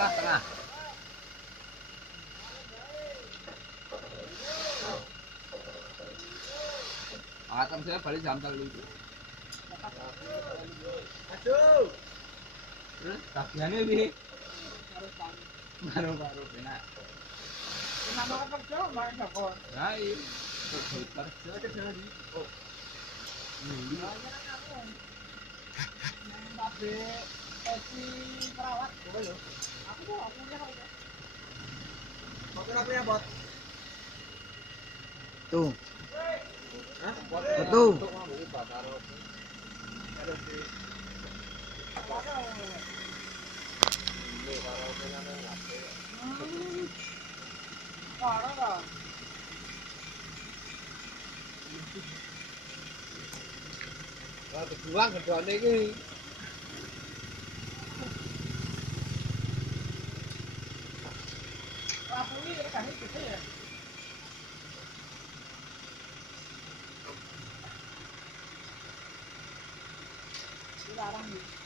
Tengah. Angkatan saya balik jam 3. Aduh. Terus tagihannya piye? Baru enak. Kenapa kerja main apa? Nah, iya. Kerja di. Oh. Pabrik esi perawat boleh loh. Aku punya kok. Motor aku ya, Bot. Tuh. Hah? Tuh. Parah kan? Lah keduang kedone iki. Rapui kan itu ya. Dilarang nih.